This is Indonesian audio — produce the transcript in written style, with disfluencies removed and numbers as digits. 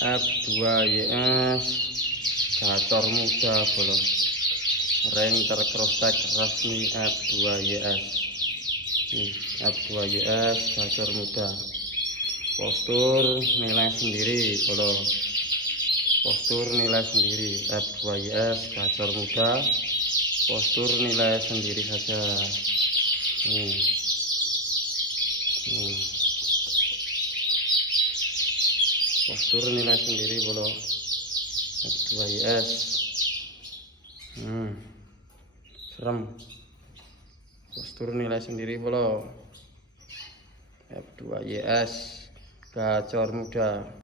F2YS gacor muda bolos. Rank tercrosscheck resmi F2YS. F2YS gacor muda. Postur nilai sendiri bolos. Postur nilai sendiri F2YS gacor muda. Postur nilai sendiri saja. Postur nilai sendiri bolo F2YS. Serem. Postur nilai sendiri bolo F2YS gacor muda.